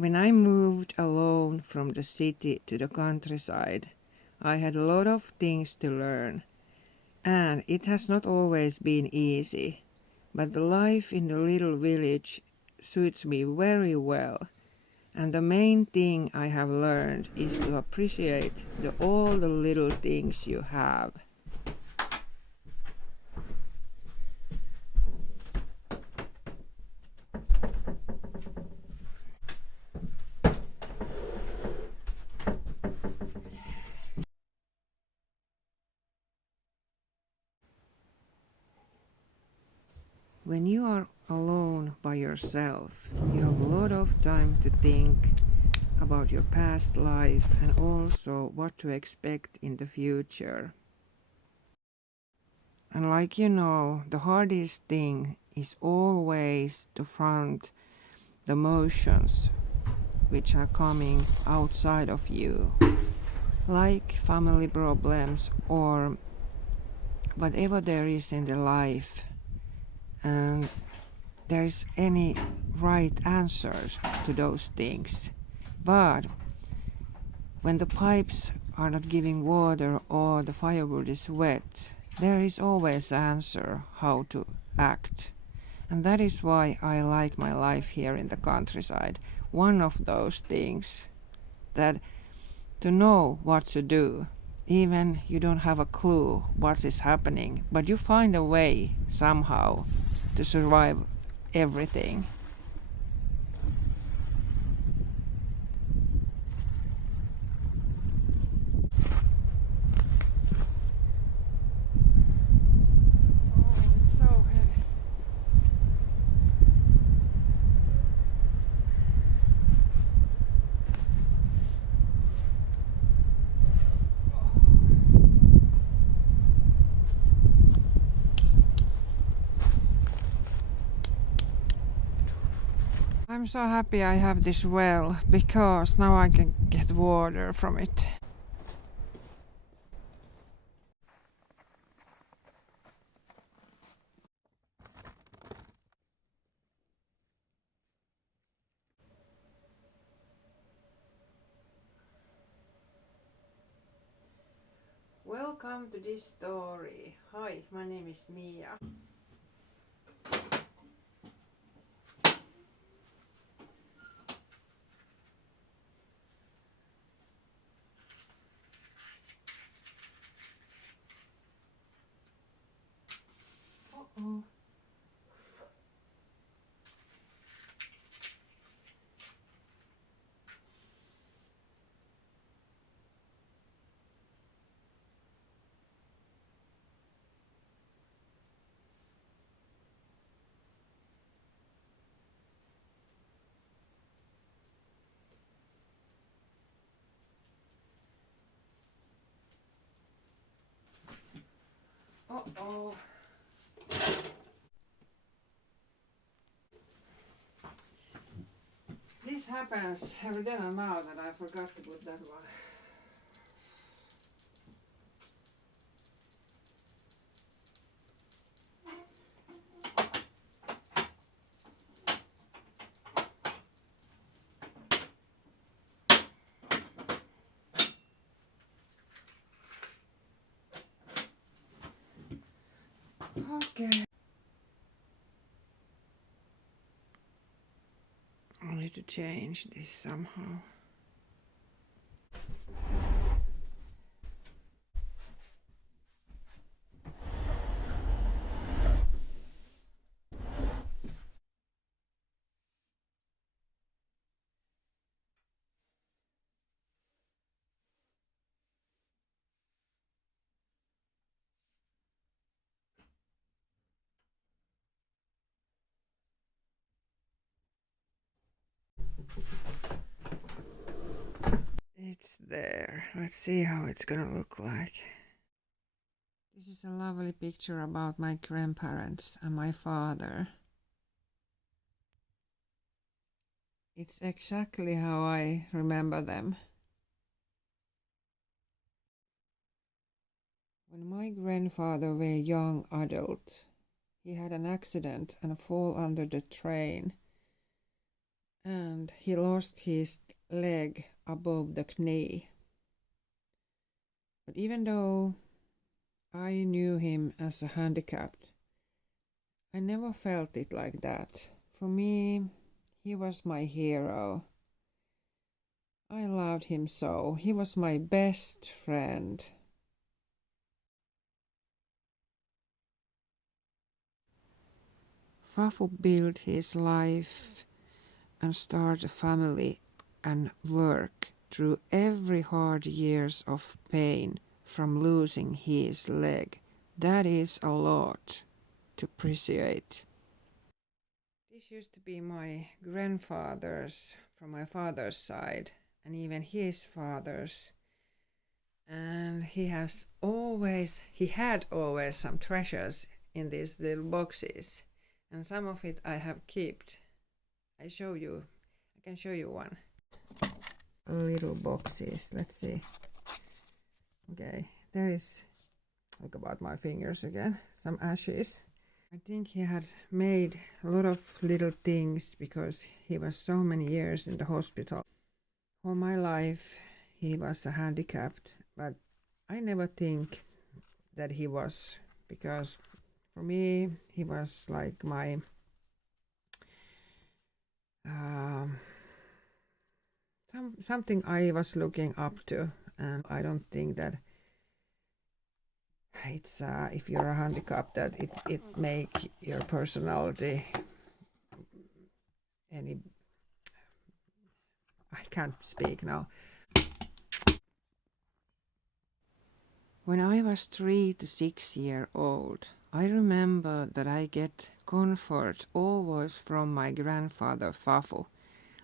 When I moved alone from the city to the countryside, I had a lot of things to learn, and it has not always been easy, but the life in the little village suits me very well, and the main thing I have learned is to appreciate all the little things you have. When you are alone by yourself, you have a lot of time to think about your past life and also what to expect in the future. And like you know, the hardest thing is always to front the emotions which are coming outside of you, like family problems or whatever there is in the life, and there is any right answers to those things. But when the pipes are not giving water or the firewood is wet, there is always an answer how to act. And that is why I like my life here in the countryside. One of those things that to know what to do, even you don't have a clue what is happening, but you find a way somehow to survive everything. Oh, it's so heavy. I'm so happy I have this well, because now I can get water from it. Welcome to this story. Hi, my name is Mia. Uh-oh. Uh-oh. This happens every then and now that I forgot to put that one. Okay. I need to change this somehow. It's there. Let's see how it's gonna look like. This is a lovely picture about my grandparents and my father. It's exactly how I remember them. When my grandfather was a young adult, he had an accident and fall under the train. and he lost his leg above the knee. But even though I knew him as a handicapped, I never felt it like that. For me, he was my hero. I loved him so. He was my best friend. Fafu built his life and started a family and work through every hard years of pain from losing his leg. That is a lot to appreciate. This used to be my grandfather's from my father's side and even his father's. And he had always some treasures in these little boxes. And some of it I have kept. I can show you one. Little boxes, let's see. Okay, there is, look about my fingers again, some ashes. I think he had made a lot of little things because he was so many years in the hospital. All my life he was a handicapped, but I never think that he was, because for me he was like my something I was looking up to, and I don't think that it's if you're a handicap that it make your personality any. I can't speak now. When I was 3 to 6 years old, I remember that I get comfort always from my grandfather Fafu.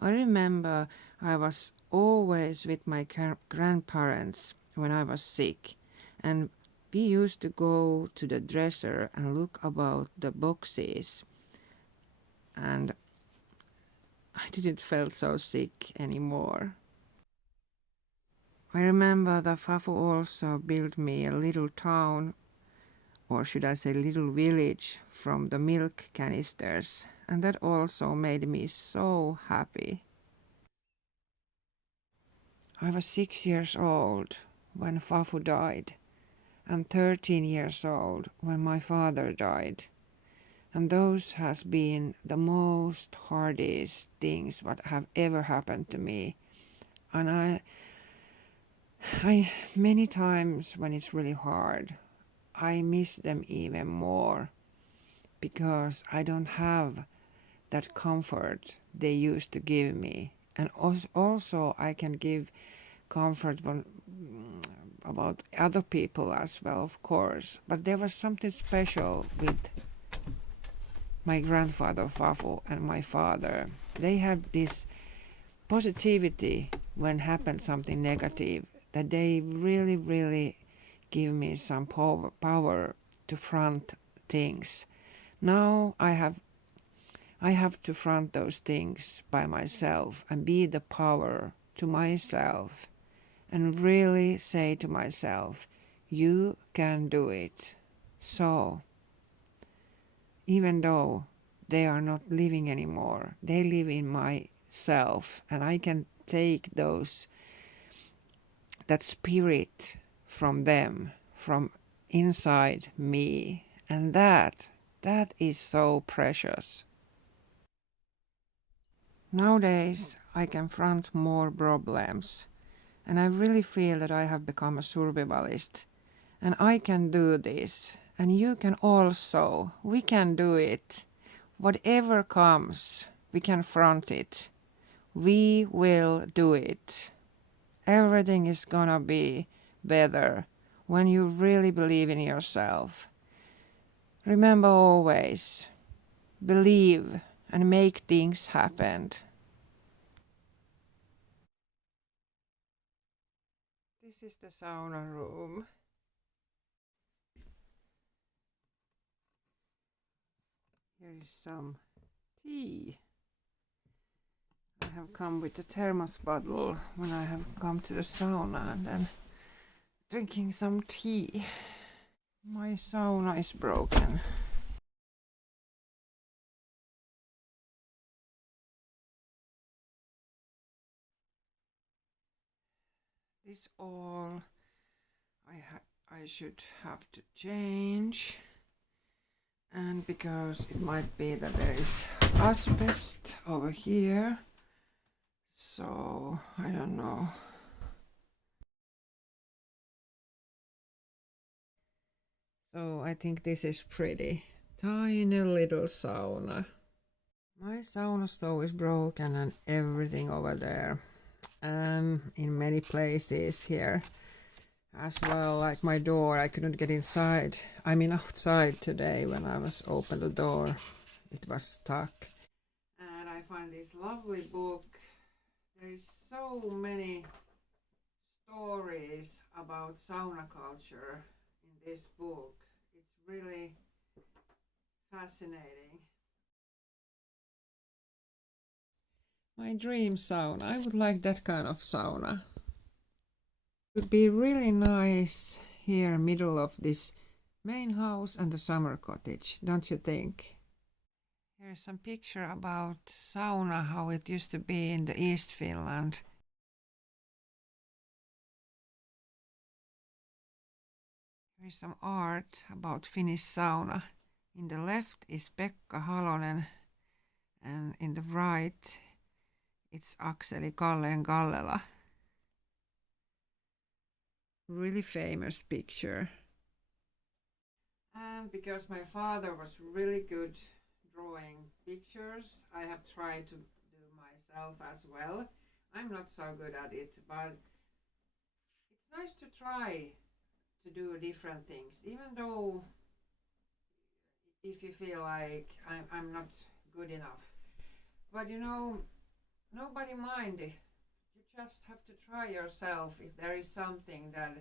I remember I was always with my grandparents when I was sick, and we used to go to the dresser and look about the boxes, and I didn't feel so sick anymore. I remember that Fafu also built me a little town, or should I say little village, from the milk canisters, and that also made me so happy. I was 6 years old when Fafu died, and 13 years old when my father died. And those has been the most hardest things what have ever happened to me. And I many times when it's really hard, I miss them even more because I don't have that comfort they used to give me. And also I can give comfort about other people as well, of course. But there was something special with my grandfather Fafu and my father. They had this positivity when happened something negative, that they really give me some power to front things. Now I have to front those things by myself and be the power to myself and really say to myself, you can do it. So, even though they are not living anymore, they live in myself, and I can take that spirit from them, from inside me, and that is so precious. Nowadays, I confront more problems, and I really feel that I have become a survivalist, and I can do this, and you can also. We can do it. Whatever comes, we can front it. We will do it. Everything is gonna be better when you really believe in yourself. Remember always, believe and make things happen. This is the sauna room. Here is some tea. I have come with a thermos bottle when I have come to the sauna and then drinking some tea. My sauna is broken. this all I should have to change, and because it might be that there is asbestos over here, so I don't know. So I think this is pretty. Tiny little sauna. My sauna stove is broken and everything over there. And in many places here as well, like my door, I couldn't get inside. I mean outside today when I was open the door. It was stuck. And I find this lovely book. There is so many stories about sauna culture in this book. It's really fascinating. My dream sauna. I would like that kind of sauna. It would be really nice here middle of this main house and the summer cottage, don't you think? Here's some picture about sauna, how it used to be in the East Finland. There is some art about Finnish sauna. In the left is Pekka Halonen, and in the right it's Akseli Kallen Gallela. Really famous picture. And because my father was really good drawing pictures, I have tried to do myself as well. I'm not so good at it, but it's nice to try to do different things, even though if you feel like I'm not good enough. But you know, nobody mind it. You just have to try yourself if there is something that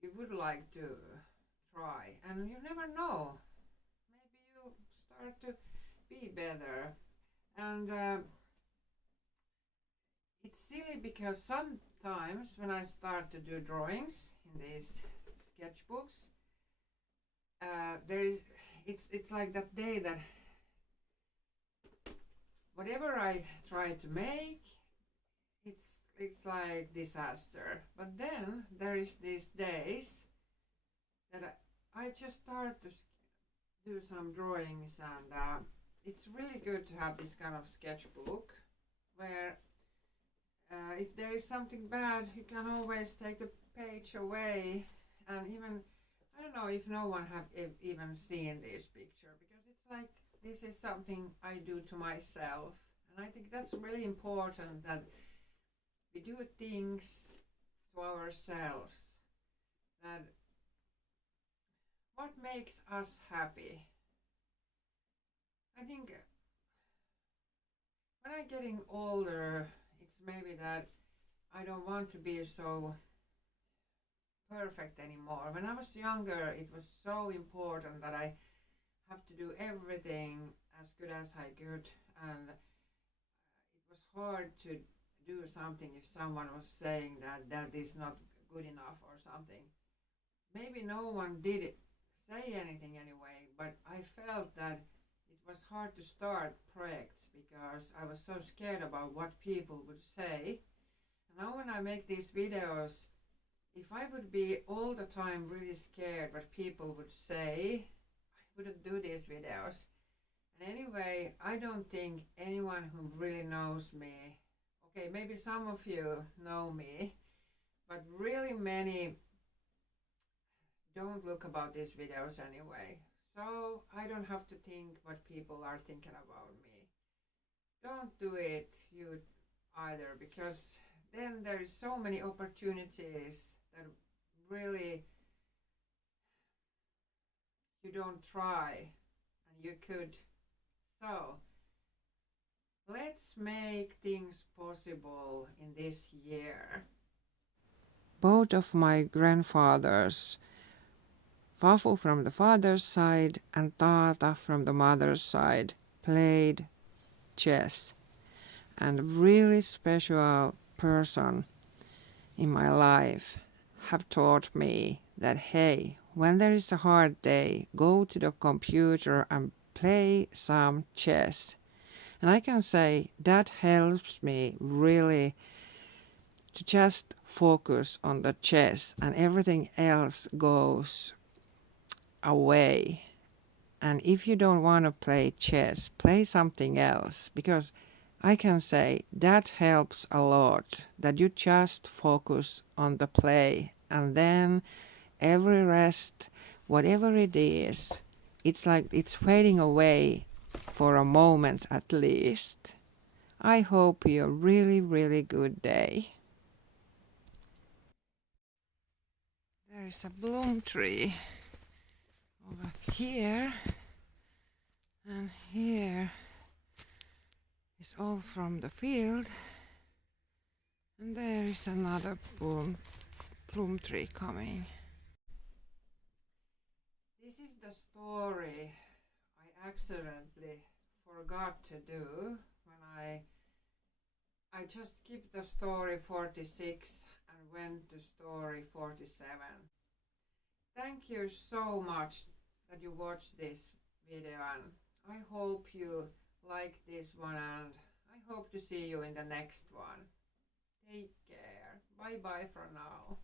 you would like to try, and you never know, maybe you start to be better. And it's silly because sometimes when I start to do drawings in these sketchbooks, it's like that day that whatever I try to make, it's like disaster. But then there is these days that I just start to do some drawings, and it's really good to have this kind of sketchbook where if there is something bad, you can always take the page away. And even, I don't know if no one have even seen this picture, because it's like this is something I do to myself. And I think that's really important, that we do things to ourselves, that what makes us happy. I think when I'm getting older, it's maybe that I don't want to be so perfect anymore. When I was younger, it was so important that I have to do everything as good as I could, and it was hard to do something if someone was saying that that is not good enough or something. Maybe no one did say anything anyway, but I felt that it was hard to start projects because I was so scared about what people would say. And now when I make these videos, if I would be all the time really scared what people would say, I wouldn't do these videos. And anyway, I don't think anyone who really knows me, okay, maybe some of you know me, but really many don't look about these videos anyway. So I don't have to think what people are thinking about me. Don't do it you either, because then there is so many opportunities that really you don't try and you could. So let's make things possible in this year. Both of my grandfathers, Fafu from the father's side and Tata from the mother's side, played chess. And really special person in my life have taught me that, hey, when there is a hard day, go to the computer and play some chess. And I can say that helps me really to just focus on the chess and everything else goes away. And if you don't want to play chess, play something else, because I can say that helps a lot, that you just focus on the play, and then every rest, whatever it is, it's like it's fading away for a moment at least. I hope you a really, really good day. There is a bloom tree over here, and here is all from the field, and there is another plum tree coming. This is the story I accidentally forgot to do when I just skipped the story 46 and went to story 47. Thank you so much that you watched this video, and I hope you like this one, and I hope to see you in the next one. Take care. Bye bye for now.